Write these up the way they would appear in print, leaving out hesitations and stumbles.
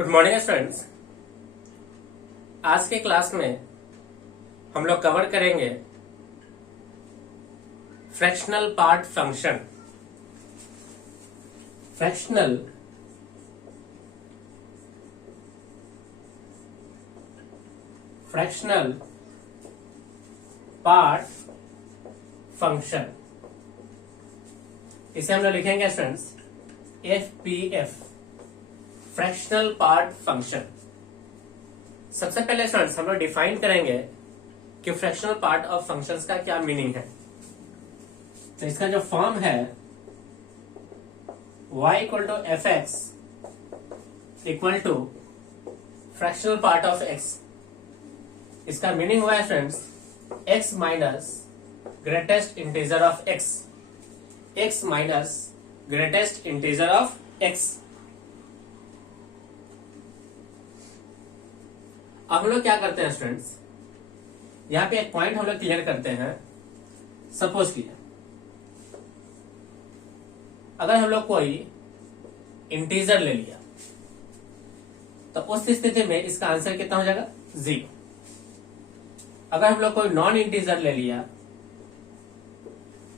Good morning students. आज के class में हम लोग कवर करेंगे fractional part function. Fractional part function, इसे हम लोग लिखेंगे students FPF, fractional part function. सबसे पहले स्टूडेंट्स हम लोग डिफाइन करेंगे कि फ्रैक्शनल पार्ट ऑफ फंक्शंस का क्या मीनिंग है। तो इसका जो फॉर्म है y equal to F X equal to fractional part of x। इसका मीनिंग हुआ है students x minus greatest integer of x minus greatest integer of x। अब हम लोग क्या करते हैं स्टूडेंट्स, यहां पे एक पॉइंट हम लोग क्लियर करते हैं। सपोज कीजिए अगर हम लोग कोई इंटीजर ले लिया तो उस स्थिति में इसका आंसर कितना हो जाएगा 0। अगर हम लोग कोई नॉन इंटीजर ले लिया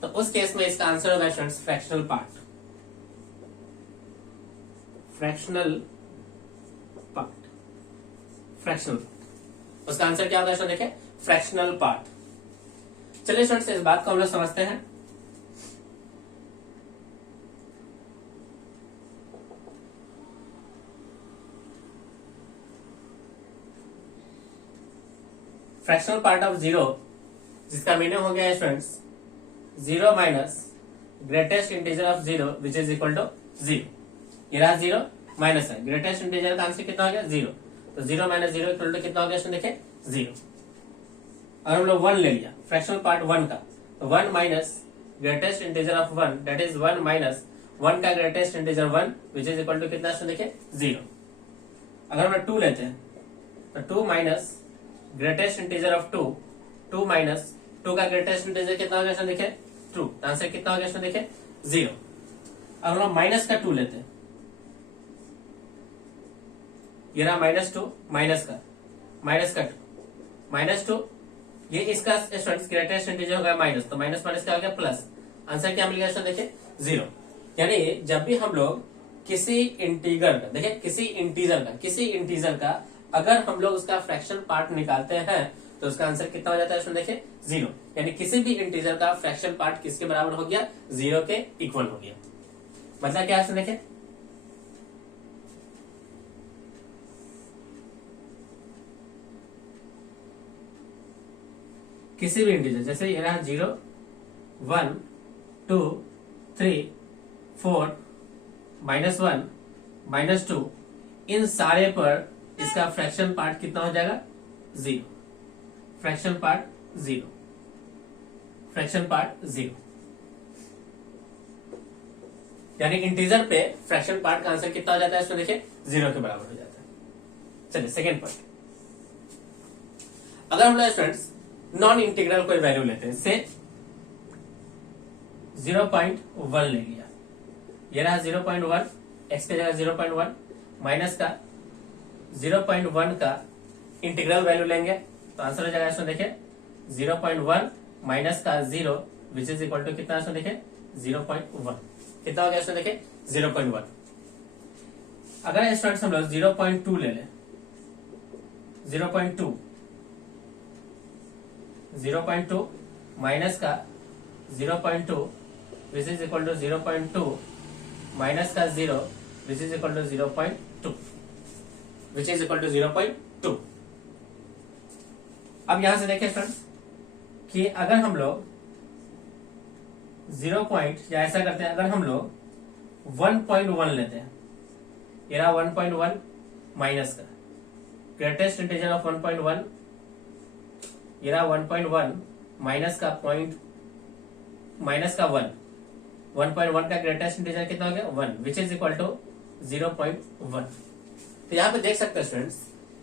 तो उस केस में इसका आंसर होगा स्टूडेंट्स फ्रैक्शनल पार्ट। उसका आंसर क्या होगा स्टूडेंट, देखिए फ्रैक्शनल पार्ट। चलिए स्टूडेंट्स इस बात को हम लोग समझते हैं। फ्रैक्शनल पार्ट ऑफ 0, जिसका मीनिंग हो गया students 0 minus greatest integer of 0 which is equal to 0। ये रहा 0 माइनस है, ग्रेटेस्ट इंटीजर का आंसर कितना हो गया 0। तो 0 माइनस 0 इक्वल टू कितना हो गया स्टूडेंट, देखिए 0। और हम लोग 1 ले लिया फ्रैक्शनल पार्ट 1 का, तो 1 minus greatest integer of 1 that is 1 minus 1 का greatest integer 1 which is equal to कितना स्टूडेंट, देखिए 0। अगर हम लोग 2 लेते हैं तो 2 minus greatest integer of 2 minus 2 का ग्रेटेस्ट इंटीजर कितना हो गया स्टूडेंट, देखिए 2। आंसर कितना हो गया स्टूडेंट, देखिए 0। अब हम लोग माइनस का 2 लेते हैं, ये रहा -2 माइनस का -2, ये इसका स्टूडेंट्स ग्रेटेस्ट इंटीजर हो गया माइनस, तो माइनस माइनस क्या हो गया प्लस। आंसर क्या मिल गया स्टूडेंट, देखिए 0। यानी जब भी हम लोग किसी इंटीजर का, देखिए किसी इंटीजर का अगर हम लोग उसका फ्रैक्शन पार्ट निकालते हैं तो उसका आंसर कितना हो जाता है स्टूडेंट, देखिए 0। यानी किसी भी इंटीजर का फ्रैक्शन पार्ट किसके बराबर हो गया, 0 के इक्वल हो गया। मतलब क्या है देखिए किसी भी इंटीजर, जैसे ये रहा 0 1 2 3 4 -1 -2, इन सारे पर इसका फ्रैक्शन पार्ट कितना हो जाएगा 0। Fraction part 0। यानी इंटीजर पे फ्रैक्शन पार्ट का आंसर कितना हो जाता है, इसमें देखिए 0 के बराबर हो जाता है। चलिए सेकेंड पॉइंट, अगर हम लोग स्टूडेंट्स नॉन इंटीग्रल कोई वैल्यू लेते हैं, से 0.1 ले लिया, ये रहा 0.1, x की जगह 0.1 माइनस का 0.1 का इंटीग्रल वैल्यू लेंगे तो आंसर हो जाएगा इसमें देखिए 0.1 माइनस का 0 विच इज इक्वल टू कितना, इसमें देखिए 0.1। कितना हो गया इसमें देखिए 0.1। अगर स्टूडेंट्स हम लोग 0.2 ले लें, 0.2 माइनस का 0.2 which is equal to 0.2 minus का 0 विच इज इक्वल टू 0.2। अब यहां से देखिए स्टूडेंट्स कि अगर हम लोग 0 पॉइंट या ऐसा करते हैं, अगर हम लोग 1.1 लेते हैं, ये रहा 1.1 माइनस का ग्रेटेस्ट इंटीजर ऑफ 1.1, ये रहा 1.1 माइनस का 1 1.1 का ग्रेटेस्ट इंटीजर कितना हो गया 1 विच इज इक्वल टू 0.1। तो यहाँ पे देख सकते हैं स्टूडेंट्स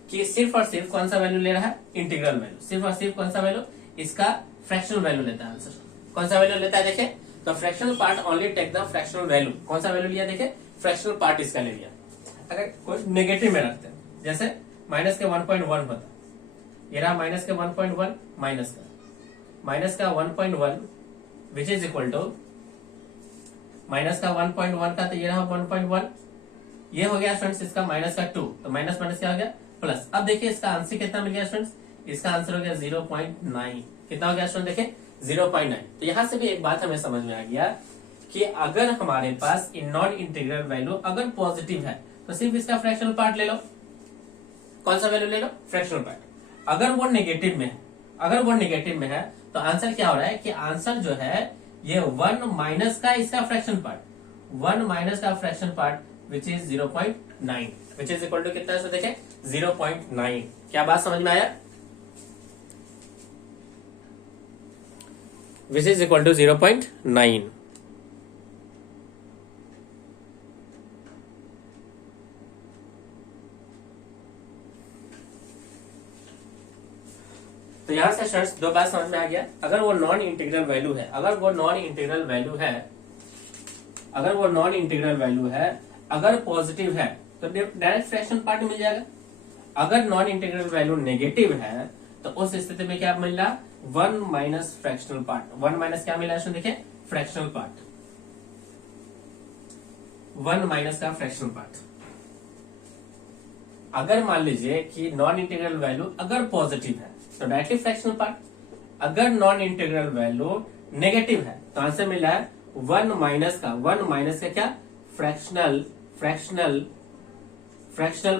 कि सिर्फ और सिर्फ कौन सा वैल्यू ले रहा है, इंटीग्रल वैल्यू। सिर्फ और सिर्फ कौन सा वैल्यू, इसका फ्रैक्शनल वैल्यू लेता है आंसर। कौन सा वैल्यू लेता है, देखिए तो fractional part only take the fractional value. कौन सा वैल्यू लिया, देखिए फ्रैक्शनल पार्ट इसका ले लिया। अगर कोई नेगेटिव में रखते हैं, जैसे माइनस के 1.1 होता, ये रहा माइनस के 1.1 माइनस का 1.1 which is equal to minus का 1.1 का, तो ये रहा 1.1, ये हो गया स्टूडेंट्स इसका माइनस का 2, तो माइनस माइनस क्या हो गया प्लस। अब देखिए इसका आंसर कितना मिल गया स्टूडेंट्स, इसका आंसर हो गया 0.9। कितना हो गया स्टूडेंट, देखिए 0.9। तो यहां से भी एक बात हमें समझ में आ गया कि अगर हमारे पास नॉन इंटीग्रल वैल्यू अगर पॉजिटिव है तो सिर्फ इसका फ्रैक्शनल पार्ट ले लो। कौन सा वैल्यू ले लो, फ्रैक्शनल पार्ट। अगर वो नेगेटिव में है, तो आंसर क्या हो रहा है कि आंसर जो है ये 1 माइनस का इसका फ्रैक्शन पार्ट, 1 माइनस का fraction part which is 0.9 which is equal to कितना है, देखें 0.9। क्या बात समझ में आया, विच इज इक्वल टू 0.9। तो यहां से स्टूडेंट्स दो बात समझ में आ गया। अगर वो नॉन इंटीग्रल वैल्यू है, अगर वो नॉन इंटीग्रल वैल्यू है, अगर पॉजिटिव है तो डायरेक्ट फ्रैक्शन पार्ट मिल जाएगा। अगर नॉन इंटीग्रल वैल्यू नेगेटिव है तो उस स्थिति में क्या मिल रहा, 1 माइनस फ्रैक्शनल पार्ट। 1 माइनस क्या मिला है, देखिए फ्रैक्शनल पार्ट, 1 माइनस का फ्रैक्शनल पार्ट। अगर मान लीजिए कि नॉन इंटीग्रल वैल्यू अगर पॉजिटिव है तो डायरेक्टली फ्रैक्शनल पार्ट, अगर नॉन इंटीग्रल वैल्यू नेगेटिव है तो आंसर मिला है 1 माइनस का क्या, फ्रैक्शनल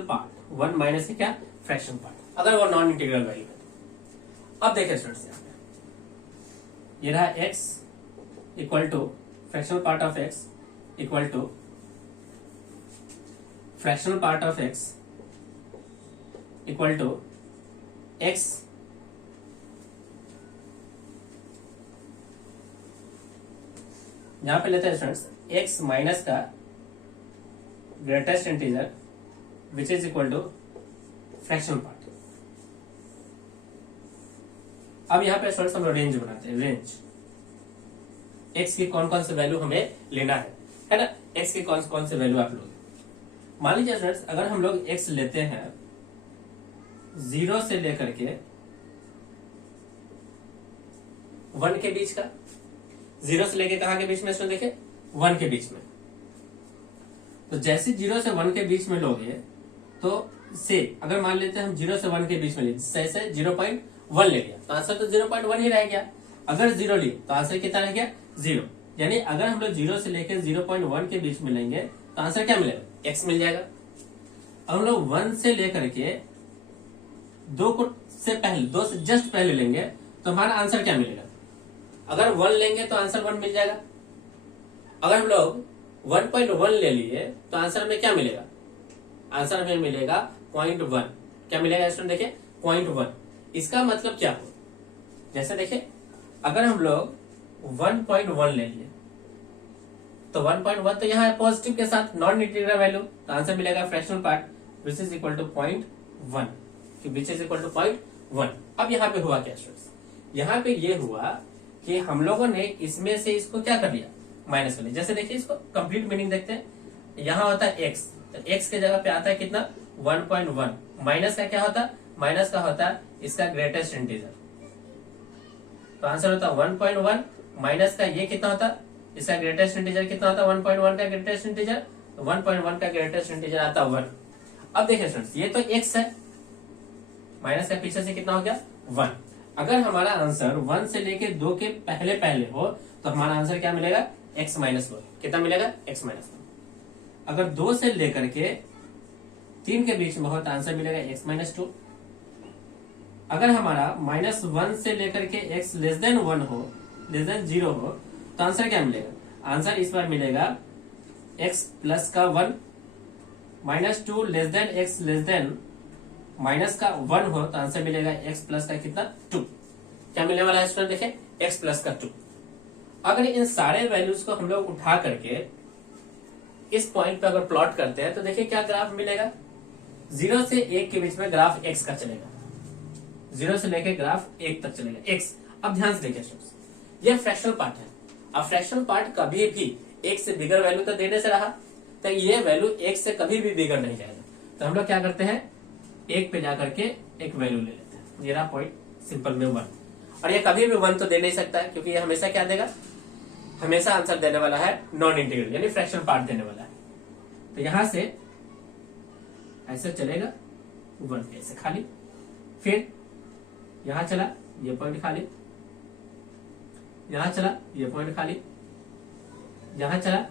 पार्ट, 1 माइनस का क्या, फ्रैक्शनल पार्ट, अगर वो नॉन इंटीग्रल वैल्यू है। अब देखिए स्टूडेंट्स, यहां पे ये रहा x equal to fractional part of x equal to fractional part of x equal to x यहां पे लेते हैं स्टूडेंट्स x माइनस का greatest integer which is equal to fractional part. अब यहां पे स्टूडेंट्स हम रेंज बनाते हैं, रेंज x की कौन कौन से वैल्यू हमें लेना है ना, x की कौन कौन से वैल्यू आप लोग। मान लीजिए स्टूडेंट्स अगर हम लोग x लेते हैं 0 से लेकर के 1 के बीच का, 0 से लेके कहां के बीच में, इसमें देखे 1 के बीच में। तो जैसे 0 से 1 के बीच में लोगे तो से अगर मान लेते हैं हम 0 से 1 के बीच में ले, जैसे 0.1 ले लिया तो आंसर तो 0.1 ही रह गया। अगर 0 लिए तो आंसर कितना रह गया, 0। यानी अगर हम लोग 0 से लेकर 0.1 के बीच में लेंगे तो आंसर क्या मिलेगा, x मिल जाएगा। अब हम लोग 1 से लेकर के 2 से जस्ट पहले लेंगे तो हमारा आंसर क्या मिलेगा, अगर 1 लेंगे तो आंसर 1 मिल जाएगा। अगर हम लोग 1.1 ले लिए तो आंसर में क्या मिलेगा, आंसर में मिलेगा 0.1। क्या मिलेगा स्टूडेंट, देखिए 0.1। इसका मतलब क्या हो, जैसे देखिए अगर हम लोग 1.1 ले लिए तो 1.1 तो यहाँ है पॉजिटिव के साथ नॉन इंटीग्रल वैल्यू, तो आंसर मिलेगा fractional part which is equal to 0.1, which is equal to 0.1। अब यहाँ पे हुआ क्या स्टूडेंट्स, यहाँ पे ये हुआ कि हम लोगों ने इसमें से इसको क्या कर लिया, माइनस कर लिया। जैसे देखिए इसको कंप्लीट मीनिंग देखते हैं, यहाँ होता है x, तो x के जगह पे आता है कितना 1.1, माइनस का क्या होता है, माइनस का होता है इसका ग्रेटेस्ट इंटीजर, तो आंसर होता है 1.1 माइनस का ये कितना होता है, इसका ग्रेटेस्ट इंटीजर कितना होता है 1.1 का ग्रेटेस्ट इंटीजर, 1.1 का ग्रेटेस्ट इंटीजर आता है 1। अब देखिए स्टूडेंट्स ये तो x है, माइनस का पीछे से कितना हो गया 1। अगर हमारा आंसर 1 से लेके 2 के पहले पहले हो तो हमारा आंसर क्या मिलेगा, x माइनस 1। कितना मिलेगा, x माइनस 1। अगर 2 से लेकर के 3 के बीच में हो तो आंसर मिलेगा x माइनस 2। अगर हमारा -1 से लेकर के x लेस देन 1 हो, लेस देन 0 हो तो आंसर क्या मिलेगा, आंसर इस बार मिलेगा x प्लस का 1, -2 less than x less then minus का 1 हो तो आंसर मिलेगा x प्लस का कितना 2। क्या मिलने वाला है स्टूडेंट, देखें x प्लस का 2। अगर इन सारे वैल्यूज को हम लोग उठा करके इस पॉइंट पे अगर प्लॉट करते हैं तो देखिए क्या ग्राफ मिलेगा, 0 से 1 के बीच में ग्राफ x का चलेगा, 0 से लेके ग्राफ 1 तक चलेगा x। अब ध्यान से देखिए स्टूडेंट्स, ये फ्रैक्शनल पार्ट है। अब फ्रैक्शनल पार्ट कभी भी 1 से बिगर वैल्यू तो देने से रहा, तो ये वैल्यू 1 से कभी भी बिगड़ नहीं जाएगा। तो हम लोग क्या करते हैं, 1 पे जाकर के एक वैल्यू ले लेते हैं। ये रहा पॉइंट सिंपल में 1, और ये कभी भी 1 तो दे नहीं सकता है, क्योंकि ये हमेशा क्या देगा, हमेशा आंसर देने वाला है नॉन इंटीग्रल यानी फ्रैक्शन पार्ट देने वाला है। तो यहां से ऐसे चलेगा 1 ऐसे खाली, फिर यहां चला ये पॉइंट खाली, यहां चला ये पॉइंट खाली, यहां चला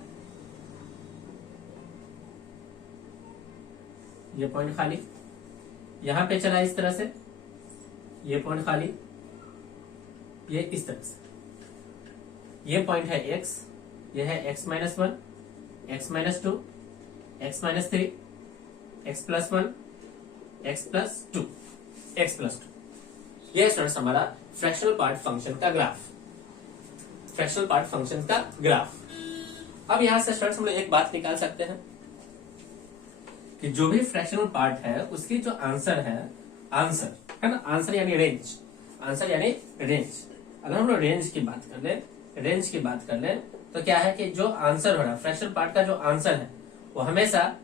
ये पॉइंट खाली, यहां पे चला इस तरह से ये पॉइंट खाली, ये इस तरह से। ये पॉइंट है x, ये है x-1, x-2, x-3, x+1, x+2, x+2। ये स्टूडेंट्स हमारा फ्रैक्शनल पार्ट फंक्शन का ग्राफ, फ्रैक्शनल पार्ट फंक्शन का ग्राफ। अब यहां से स्टूडेंट्स हम लोग एक बात निकाल सकते हैं कि जो भी फ्रैक्शनल पार्ट है उसकी जो आंसर है, आंसर है ना, आंसर यानी रेंज, आंसर यानी रेंज। अगर हम लोग रेंज की बात कर ले, रेंज की बात कर ले, तो क्या है कि जो आंसर हो रहा है फ्रैक्शनल पार्ट का, जो आंसर है वो हमेशा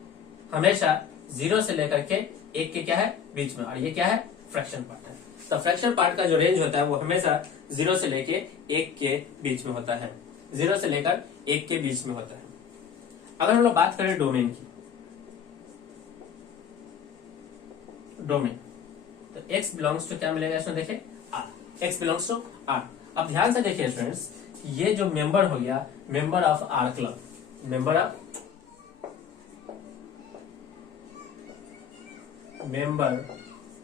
हमेशा 0 से लेकर के 1 के क्या है बीच में, और ये क्या है फ्रैक्शन पार्ट है। तो फ्रैक्शन पार्ट का जो रेंज होता है वो हमेशा 0 से लेके 1 के बीच में होता है, 0 से लेकर 1 के बीच में होता है। अगर हम लोग बात करें डोमेन की, डोमेन, तो x बिलोंग्स टू क्या मिलेगा इसमें, देखिए r, x belongs to r। अब ध्यान से देखिए स्टूडेंट्स, ये जो मेंबर हो गया, member of R club, member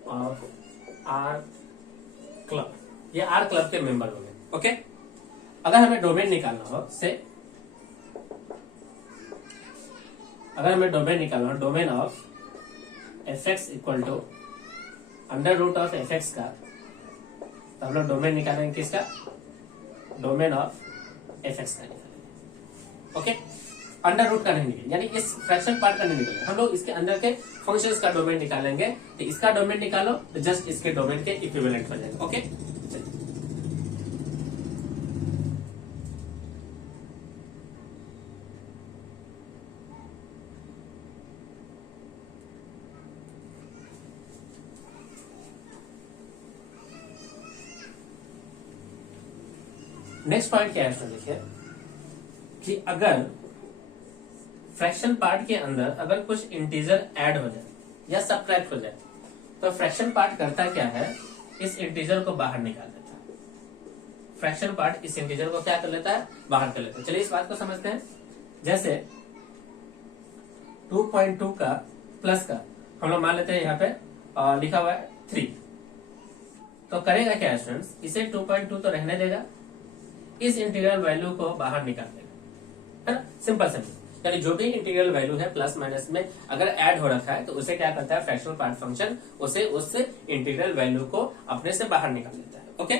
of R club, ये आर क्लब के मेंबर हो गए। ओके, अगर हमें डोमेन निकालना हो से, अगर हमें डोमेन निकालना हो, domain of fx equal to under root of fx का, तो हम लोग डोमेन निकालेंगे किसका, डोमेन ऑफ fx का निकालेंगे। ओके, अंडर रूट का नहीं निकलेगा, यानी इस फ्रैक्शन पार्ट का नहीं निकलेगा, हम लोग इसके अंदर के फंक्शंस का डोमेन निकालेंगे। तो इसका डोमेन निकालो तो जस्ट इसके डोमेन के इक्विवेलेंट हो जाएगा। ओके, नेक्स्ट पॉइंट क्या है, देखिए कि अगर फ्रैक्शन पार्ट के अंदर अगर कुछ इंटीजर ऐड हो जाए या सबट्रैक्ट हो जाए, तो फ्रैक्शन पार्ट करता क्या है, इस इंटीजर को बाहर निकाल देता है। फ्रैक्शन पार्ट इस इंटीजर को क्या कर लेता है, बाहर कर लेता है। चलिए इस बात को समझते हैं। जैसे 2.2 का प्लस का हम लोग मान लेते हैं यहाँ पे लिखा हुआ है 3, तो करेगा क्या स्टूडेंट्स, इसे 2.2 तो रहने देगा, इस इंटीग्रल वैल्यू को बाहर निकाल देगा, है ना, सिंपल सिंपल। यानी जो भी इंटीग्रल वैल्यू है प्लस माइनस में अगर ऐड हो रखा है तो उसे क्या करता है फ्रैक्शनल पार्ट फंक्शन, उसे उस इंटीग्रल वैल्यू को अपने से बाहर निकाल देता है। ओके,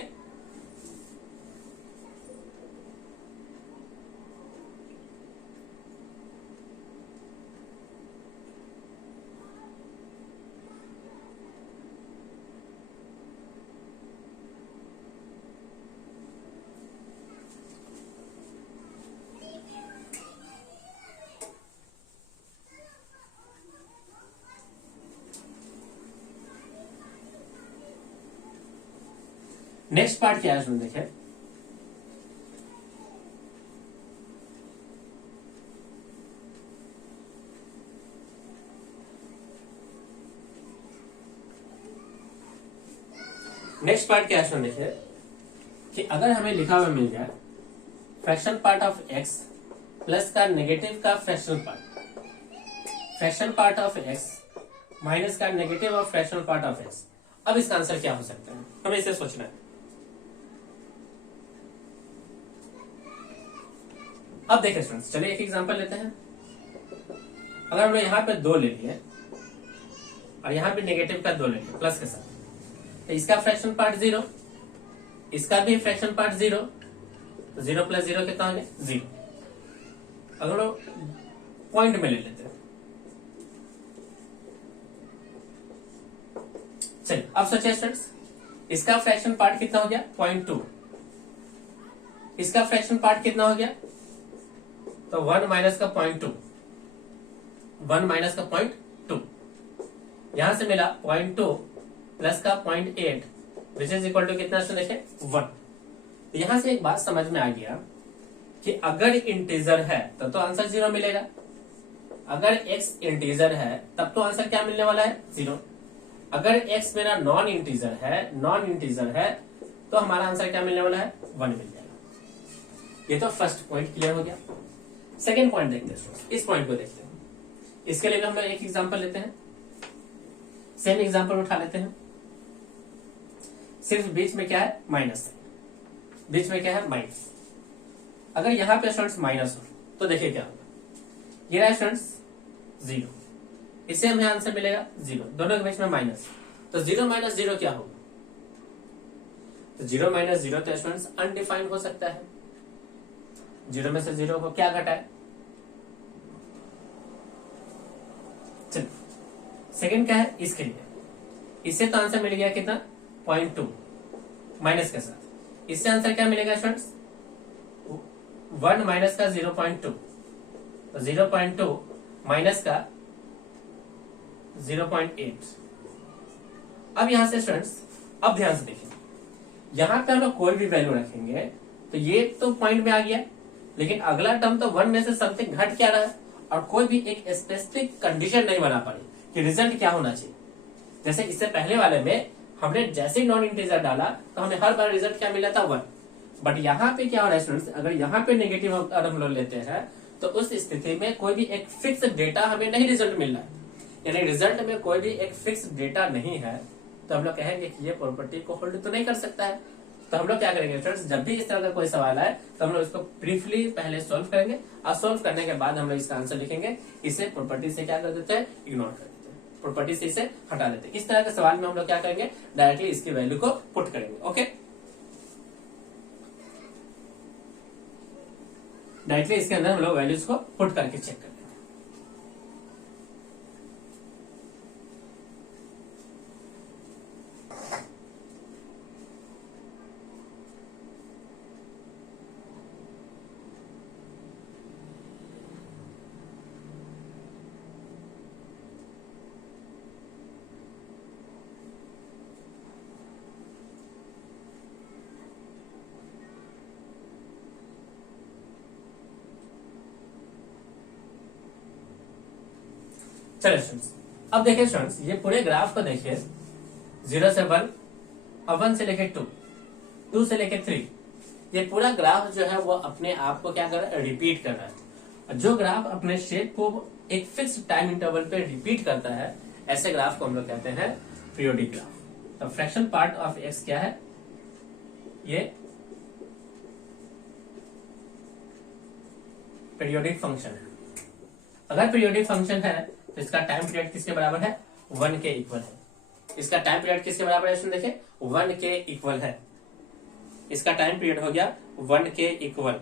नेक्स्ट पार्ट क्या है उसमें देखिए, नेक्स्ट पार्ट क्या है उसमें देखिए कि अगर हमें लिखा हुआ मिल जाए fraction part of x plus का नेगेटिव का fractional part, fraction part of x minus का negative of fractional part of x, अब इसका आंसर क्या हो सकता है, हमें इसे सोचना है। अब देखिए स्टूडेंट्स, चलिए एक एग्जांपल लेते हैं। अगर हमने यहाँ पे 2 ले लिए और यहाँ पे नेगेटिव का 2 ले लिया प्लस के साथ, तो इसका फ्रैक्शन पार्ट 0, इसका भी फ्रैक्शन पार्ट 0, तो 0 प्लस 0 कितना हो गया 0। अगर हम पॉइंट में ले लेते हैं, चलिए अब सोचिए स्टूडेंट्स, इसका फ्रैक्शन पार्ट कितना हो गया 0.2, इसका फ्रैक्शन पार्ट कितना हो गया, तो 1 माइनस का 0.2, 1 माइनस का 0.2, यहां से मिला 0.2 प्लस का 0.8 विच इज इक्वल टू कितना देखे 1। यहां से एक बात समझ में आ गया कि अगर इंटीजर है तब तो आंसर 0 मिलेगा, अगर x इंटीजर है तब तो आंसर क्या मिलने वाला है 0। अगर x मेरा नॉन इंटीजर है तो हमारा आंसर क्या मिलने वाला है 1 मिल जाएगा। ये तो फर्स्ट पॉइंट क्लियर हो गया। सेकेंड पॉइंट देखते हैं, इस पॉइंट को देखते हैं। इसके लिए हम लोग एक एग्जांपल लेते हैं, सेम एग्जांपल उठा लेते हैं। सिर्फ बीच में क्या है माइनस है, बीच में क्या है माइनस। अगर यहां पे स्टूडेंट्स माइनस हो तो देखिए क्या होगा, ये रहा स्टूडेंट्स 0, इससे हमें आंसर मिलेगा 0, दोनों के बीच में माइनस, तो 0 माइनस 0 क्या होगा, तो 0 माइनस 0 तो स्टूडेंट्स अनडिफाइंड हो सकता है। 0 में से 0 को क्या घटाए, चलिए सेकंड क्या है इसके लिए, इससे तो आंसर मिल गया कितना 0.2 माइनस के साथ, इससे आंसर क्या मिलेगा स्टूडेंट्स 1 माइनस का 0.2, तो 0.2 माइनस का 0.8। अब यहां से स्टूडेंट्स अब ध्यान से देखिए, यहां पे हम लोग कोई भी वैल्यू रखेंगे तो ये तो पॉइंट में आ गया, लेकिन अगला टर्म तो 1 में से समथिंग घट क्या रहा है, और कोई भी एक स्पेसिफिक कंडीशन नहीं बना पाई कि रिजल्ट क्या होना चाहिए। जैसे इससे पहले वाले में हमने जैसे नॉन इंटीजर डाला तो हमें हर बार रिजल्ट क्या मिला था 1, बट यहाँ पे क्या हो रहा है स्टूडेंट्स, अगर यहाँ पे नेगेटिव हम लोग लेते हैं तो उस स्थिति में कोई भी एक फिक्स डेटा हमें नहीं रिजल्ट मिल रहा है, यानी रिजल्ट में कोई भी एक फिक्स डेटा नहीं है, तो हम लोग कहेंगे कि ये प्रॉपर्टी को होल्ड तो नहीं कर सकता है। तो हम लोग क्या करेंगे फ्रेंड्स, जब भी इस तरह का कोई सवाल आए तो हम लोग इसको ब्रीफली पहले सॉल्व करेंगे, और सॉल्व करने के बाद हम लोग इसका आंसर लिखेंगे, इसे प्रॉपर्टी से क्या कर देते हैं इग्नोर कर देते हैं, प्रॉपर्टी से इसे हटा देते हैं। इस तरह के सवाल में हम लोग क्या करेंगे डायरेक्टली इसकी वैल्यू को पुट करेंगे। ओके, डायरेक्टली इसके अंदर हम लोग वैल्यूज को पुट करके चेक करेंगे। चलिए स्टूडेंट्स, अब देखिए स्टूडेंट्स, ये पूरे ग्राफ को देखिए 0 से 1 और 1 से लेके 2, 2 से लेके 3, ये पूरा ग्राफ जो है वो अपने आप को क्या कर रहा है रिपीट कर रहा है। जो ग्राफ अपने शेप को एक फिक्स टाइम इंटरवल पे रिपीट करता है, ऐसे ग्राफ को हम लोग कहते हैं पीरियोडिक ग्राफ। तो फ्रैक्शन पार्ट ऑफ एक्स क्या है, ये पीरियोडिक फंक्शन है। अगर पीरियोडिक फंक्शन है तो इसका टाइम पीरियड किसके बराबर है 1 के इक्वल है। इसका टाइम पीरियड किसके बराबर है देखिए 1 के इक्वल है, इसका टाइम पीरियड हो गया 1 के इक्वल।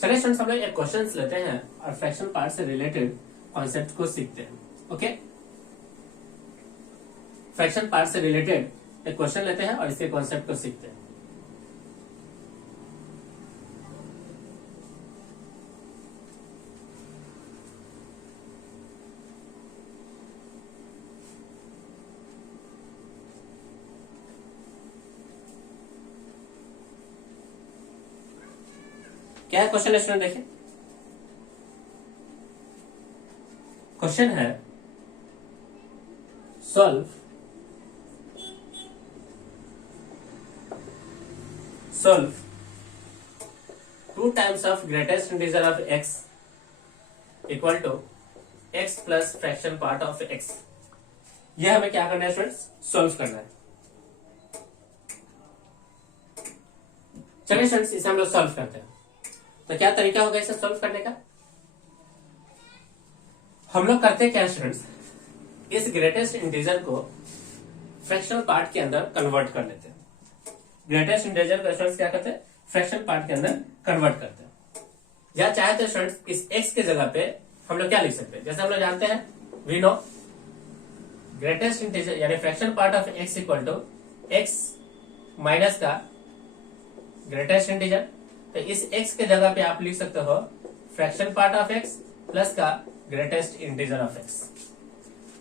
चलिए स्टूडेंट्स, हम लोग एक क्वेश्चन लेते हैं और फ्रैक्शन पार्ट से रिलेटेड कॉन्सेप्ट को सीखते हैं। ओके, फ्रैक्शन पार्ट से रिलेटेड एक क्वेश्चन लेते हैं और इसके कॉन्सेप्ट को सीखते हैं। क्या है क्वेश्चन स्टूडेंट देखिए, क्वेश्चन है solve 2 times of greatest integer of x equal to x plus fraction part of x। यह हमें क्या करना है स्टूडेंट्स, सॉल्व करना है। चलिए स्टूडेंट्स, इसे हम लोग सॉल्व करते हैं। तो क्या तरीका होगा इसे सॉल्व करने का, हम लोग करते क्या स्टूडेंट्स, इस ग्रेटेस्ट इंटीजर को फ्रैक्शनल पार्ट के अंदर कन्वर्ट कर लेते हैं। ग्रेटेस्ट इंटीजर को स्टूडेंट्स क्या करते हैं फ्रैक्शनल पार्ट के अंदर कन्वर्ट करते हैं। या चाहे तो स्टूडेंट्स इस x के जगह पे हम लोग क्या लिख सकते हैं, जैसे हम लोग जानते हैं वी नो ग्रेटेस्ट इंटीजर यानी fractional part of x equal to x minus का ग्रेटेस्ट इंटीजर। तो इस x के जगह पे आप लिख सकते हो fraction part of x plus का ग्रेटेस्ट इंटीजर ऑफ x।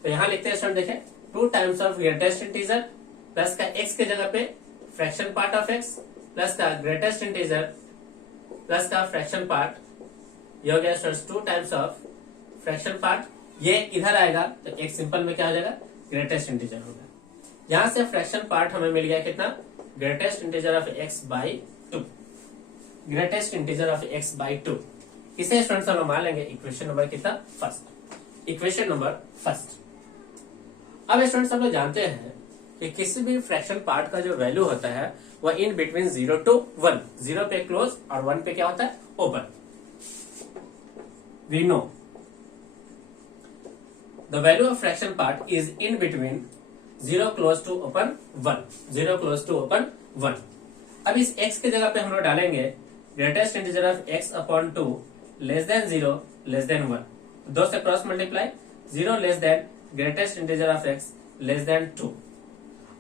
तो यहां लिखते हैं स्टूडेंट देखें 2 times of greatest integer plus का x के जगह पे fraction part of x plus का ग्रेटेस्ट इंटीजर प्लस का फ्रैक्शन पार्ट, ये हो गया students 2 times of fraction part, ये इधर आएगा तो एक सिंपल में क्या हो जाएगा ग्रेटेस्ट इंटीजर होगा। यहां से फ्रैक्शन पार्ट हमें मिल गया कितना greatest integer of x by 2, greatest integer of x by 2। इसे स्टूडेंट्स हम मान लेंगे इक्वेशन नंबर कितना फर्स्ट, इक्वेशन नंबर फर्स्ट। अब स्टूडेंट्स हम लोग जानते हैं कि किसी भी फ्रैक्शन पार्ट का जो वैल्यू होता है वह इन बिटवीन 0 to 1, 0 पे क्लोज और 1 पे क्या होता है open. We know the value of fraction part is in between 0 close to open 1, 0 close to open 1। अब इस x के जगह पे हम लोग डालेंगे greatest integer of x upon 2 less than 0 less than 1, 2 से cross multiply 0 less than greatest integer of x less then 2।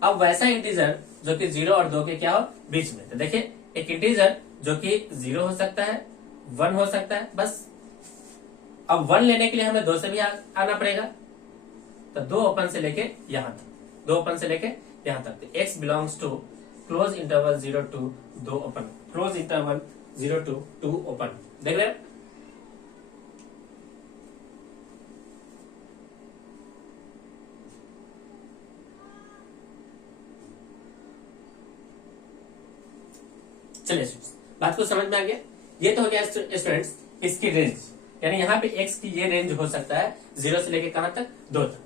अब वैसा इंटीजर जो कि 0 और 2 के क्या हो बीच में, तो देखिए एक इंटीजर जो कि 0 हो सकता है 1 हो सकता है बस। अब 1 लेने के लिए हमें 2 से भी आना पड़ेगा, तो 2 ओपन से लेके यहां तक, 2 ओपन से लेके यहां तक, तो x belongs to close interval 0 to 2 open, close interval 0 to 2 open. देख रहे हैं चलिए बात को समझ में आ गया। ये तो हो गया स्टूडेंट्स इसकी रेंज, यानी यहाँ पे x की ये रेंज हो सकता है 0 से लेके कहां तक 2 तक।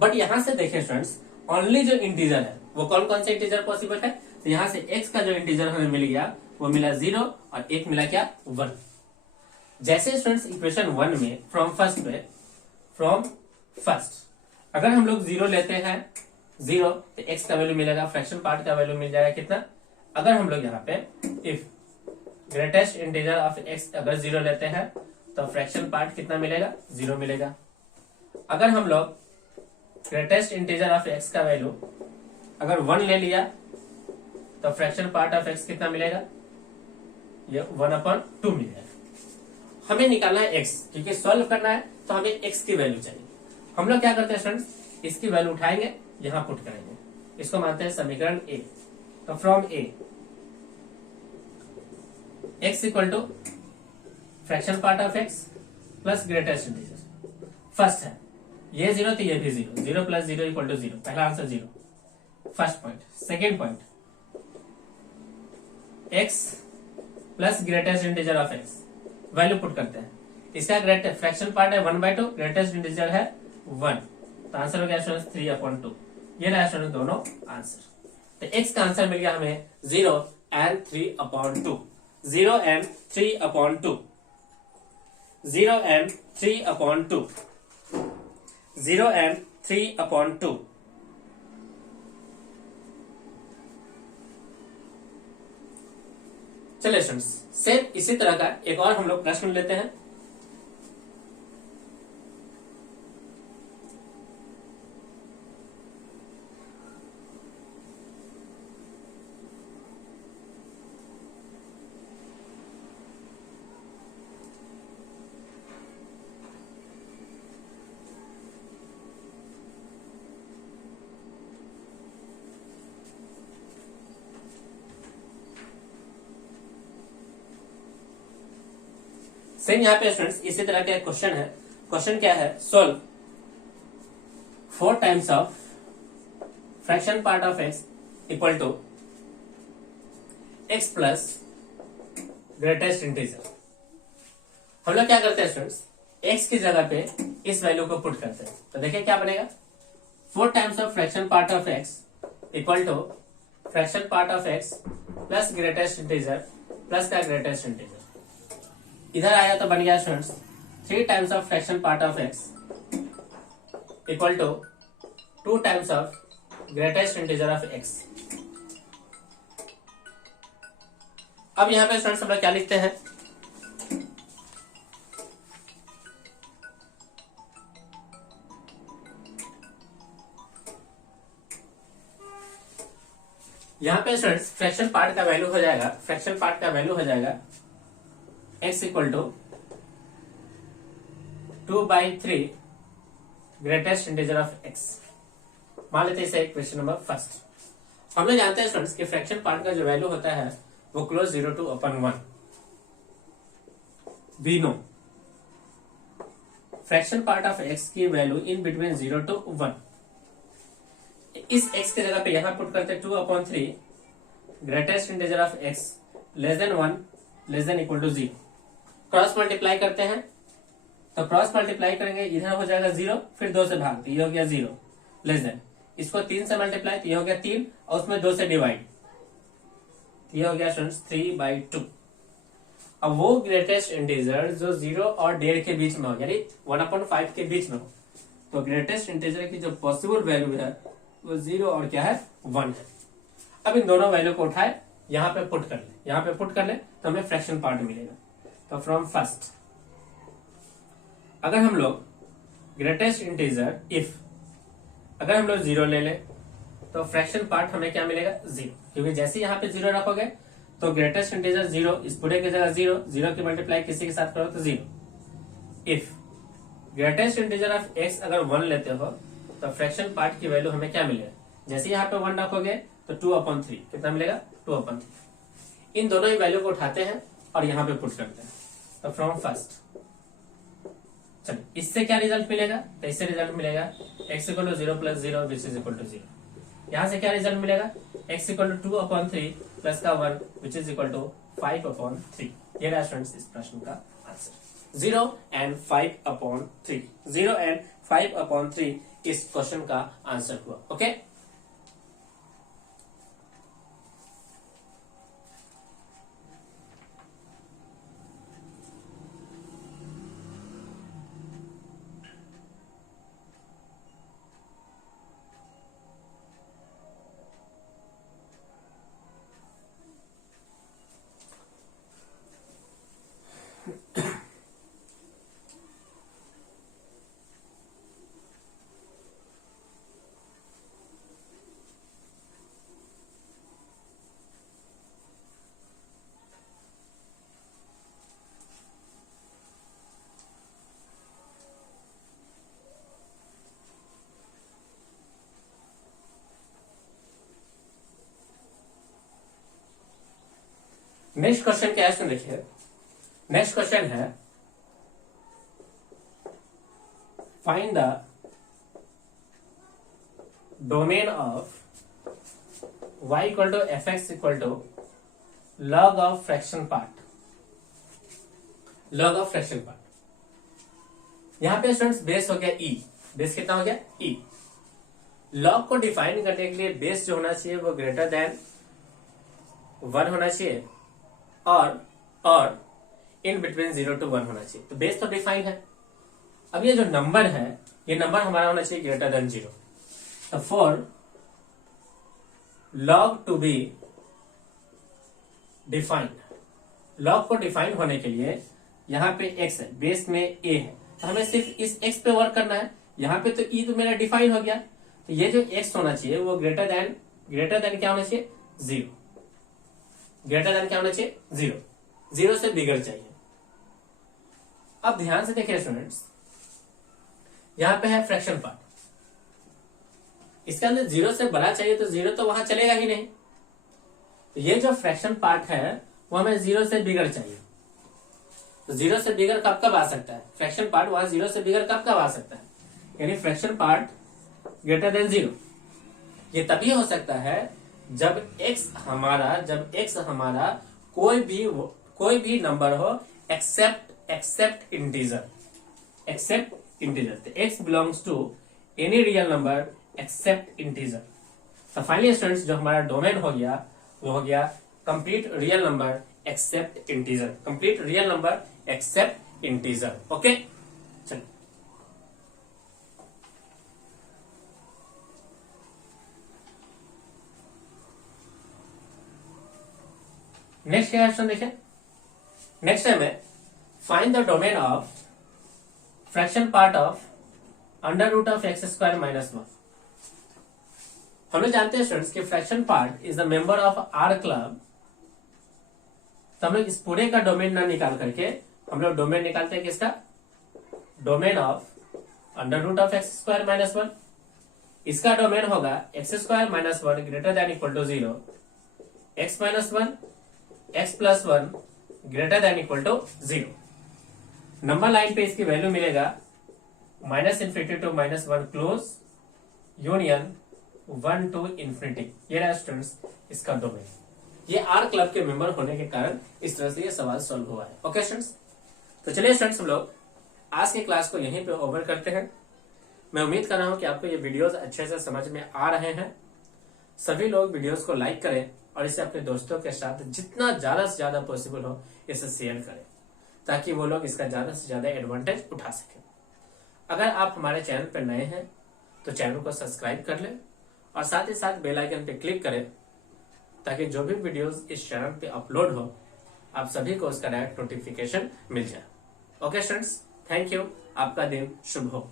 बट यहां से देखें स्टूडेंट्स ओनली जो इंटीजर है वो कौन कौन से इंटीजर पॉसिबल है, तो यहां से x का जो इंटीजर हमें मिल गया वो मिला 0 और एक मिला क्या 1। जैसे स्टूडेंट्स इक्वेशन 1 में फ्रॉम फर्स्ट अगर हम लोग 0 लेते हैं 0 तो x का वैल्यू मिलेगा, फ्रैक्शन पार्ट का वैल्यू मिल जाएगा कितना। अगर हम लोग यहाँ पे if greatest integer of x अगर 0 लेते हैं तो फ्रैक्शन पार्ट कितना मिलेगा 0 मिलेगा। अगर हम लोग ग्रेटेस्ट इंटीजर ऑफ x का वैल्यू अगर 1 ले लिया तो फ्रैक्शन पार्ट ऑफ x कितना मिलेगा, ये 1/2 मिलेगा। हमें निकालना है x, क्योंकि सॉल्व करना है तो हमें x की वैल्यू चाहिए। हम लोग क्या करते हैं स्टूडेंट्स, इसकी वैल्यू उठाएंगे यहां पुट करेंगे, इसको मानते हैं समीकरण a। तो from a x equal to fraction part of x plus greatest integer, first है ये 0 तो ये भी 0, 0 प्लस 0 इक्वल टू 0, पहला answer 0 first point. Second point x plus greatest integer of x value put करते हैं, इसका ग्रेटेस्ट फ्रैक्शन पार्ट है 1/2, ग्रेटेस्ट इंटीजर है 1, तो आंसर हो गया स्टूडेंट्स 3/2। ये रहा स्टूडेंट्स दोनों आंसर। तो x का आंसर मिल गया हमें 0 and 3/2, 0 and 3/2, 0 and 3/2, 0 and 3/2। चलिए स्टूडेंट्स सेम इसी तरह का एक और हम लोग प्रश्न लेते हैं। सेम यहाँ पे स्टूडेंट्स इसी तरह का एक क्वेश्चन है। क्वेश्चन क्या है, solve 4 times of fraction part of x equal to x plus greatest integer. हम लोग क्या करते हैं स्टूडेंट्स, x की जगह पे इस वैल्यू को पुट करते हैं, तो देखिए क्या बनेगा 4 times of fraction part of x equal to fraction part of x plus greatest integer plus का ग्रेटेस्ट इंटीजर। इधर आया तो बन गया students 3 times of fraction part of x equal to 2 times of greatest integer of x। अब यहां पे students हम लोग क्या लिखते हैं, यहां पे स्टूडेंट्स फ्रैक्शन पार्ट का वैल्यू हो जाएगा, फ्रैक्शन पार्ट का वैल्यू हो जाएगा x equal to 2/3 greatest integer of x। मान लेते हैं इसे क्वेश्चन नंबर फर्स्ट। हम लोग जानते हैं स्टूडेंट्स कि फ्रैक्शन पार्ट का जो वैल्यू होता है वो close 0 to 1। We know fraction part of x की वैल्यू इन बिटवीन 0 to 1। इस x की जगह पे यहां पुट करते हैं 2/3 greatest integer of x less than 1 less than equal to 0। Cross multiply करते हैं तो क्रॉस मल्टीप्लाई करेंगे, इधर हो जाएगा 0, फिर 2 से भाग, ये हो गया 0 लेस देन, इसको 3 से मल्टीप्लाई तो ये हो गया 3 और उसमें 2 से डिवाइड, ये हो गया स्टूडेंट्स 3/2। अब वो ग्रेटेस्ट इंटीजर जो 0 और 1.5 के बीच में हो, यानी 1/5 के बीच में हो, तो ग्रेटेस्ट इंटीजर की जो पॉसिबल वैल्यू है वो 0 और क्या है 1 है। अब इन दोनों वैल्यू को उठाए यहाँ पे पुट कर ले, यहाँ पे पुट कर ले तो हमें फ्रैक्शन पार्ट मिलेगा। तो फ्रॉम फर्स्ट अगर हम लोग ग्रेटेस्ट इंटीजर इफ अगर हम लोग 0 ले ले तो फ्रैक्शन पार्ट हमें क्या मिलेगा 0, क्योंकि जैसे यहाँ पे 0 रखोगे तो ग्रेटेस्ट इंटीजर 0, इस पूरे की जगह 0, 0 की मल्टीप्लाई किसी के साथ करो तो 0। If greatest integer of x अगर 1 लेते हो तो फ्रैक्शन पार्ट की वैल्यू हमें क्या मिलेगा, जैसे यहाँ पे 1 रखोगे तो 2/3 कितना मिलेगा 2/3। इन दोनों ही वैल्यू को उठाते हैं और यहाँ पे पुट करते हैं। तो फ्रॉम फर्स्ट चलिए इससे क्या रिजल्ट मिलेगा, तो इससे रिजल्ट मिलेगा x equal to 0 + 0 which is equal to 0। यहाँ से क्या रिजल्ट मिलेगा x इक्वल टू 2/3 प्लस का 1 विच इज इक्वल टू 5/3। ये रहा स्टूडेंट्स इस प्रश्न का आंसर। 0 and 5/3, 0 and 5/3 इस क्वेश्चन का आंसर हुआ। ओके नेक्स्ट क्वेश्चन क्या है सुन देखिए। नेक्स्ट क्वेश्चन है find the domain of y equal to fx equal to log of fraction part. log of fraction part यहां पे स्टूडेंट्स बेस हो गया e, बेस कितना हो गया e। log को डिफाइन करने के लिए बेस जो होना चाहिए वो ग्रेटर देन 1 होना चाहिए और इन बिटवीन 0 to 1 होना चाहिए। तो बेस तो डिफाइन है। अब ये जो नंबर है ये नंबर हमारा होना चाहिए ग्रेटर देन 0। तो for log to be defined, log को डिफाइन होने के लिए यहाँ पे x है, बेस में a है, तो हमें सिर्फ इस x पे वर्क करना है। यहाँ पे तो e तो मेरा डिफाइन हो गया, तो ये जो x होना चाहिए वो ग्रेटर देन क्या होना चाहिए 0, ग्रेटर देन क्या होना चाहिए 0, 0 से बिगड़ चाहिए। अब ध्यान से देखिए स्टूडेंट्स, यहां पे है फ्रैक्शन पार्ट, इसके अंदर 0 से बड़ा चाहिए तो 0 तो वहां चलेगा ही नहीं। तो ये जो फ्रैक्शन पार्ट है वो हमें 0 से बिगड़ चाहिए। तो 0 से बिगड़ कब आ सकता है, फ्रैक्शन पार्ट वहां 0 से बिगड़ कब आ सकता है, यानी फ्रैक्शन पार्ट ग्रेटर देन 0। ये तभी हो सकता है जब x हमारा कोई भी नंबर हो एक्सेप्ट इंटीजर। तो x belongs to any real number except integer. तो फाइनली स्टूडेंट्स जो हमारा डोमेन हो गया वो हो गया complete real number except integer, complete real number except integer. Okay चलिए नेक्स्ट क्या क्वेश्चन देखिए। नेक्स्ट टाइम है find the domain of fraction part of √(x² - 1)। हम लोग जानते हैं स्टूडेंट्स कि fraction part is the member of R club तो हम लोग इस पूरे का डोमेन ना निकाल करके हम लोग डोमेन निकालते हैं किसका, domain of under root of x square minus one. इसका डोमेन होगा x square minus one greater than equal to 0, x minus one, x plus one greater than equal to 0। Number line पे इसकी value मिलेगा minus infinity to minus one close union 1 to infinity. ये रहा students इसका domain. ये R club के member होने के कारण इस तरह से ये सवाल सॉल्व हुआ है। ओके स्टूडेंट्स, तो चलिए स्टूडेंट्स हम लोग आज की क्लास को यहीं पे ओवर करते हैं। मैं उम्मीद कर रहा हूं कि आपको ये वीडियोस अच्छे से समझ में आ रहे हैं। सभी लोग वीडियोस को लाइक करें और इसे अपने दोस्तों के साथ जितना ज्यादा से ज्यादा पॉसिबल हो इसे शेयर करें, ताकि वो लोग इसका ज्यादा से ज्यादा एडवांटेज उठा सकें। अगर आप हमारे चैनल पर नए हैं तो चैनल को सब्सक्राइब कर लें और साथ ही साथ बेल आइकन पे क्लिक करें, ताकि जो भी वीडियोस इस चैनल पे अपलोड हो आप सभी को उसका डायरेक्ट नोटिफिकेशन मिल जाए। Okay students, thank you. आपका दिन शुभ हो।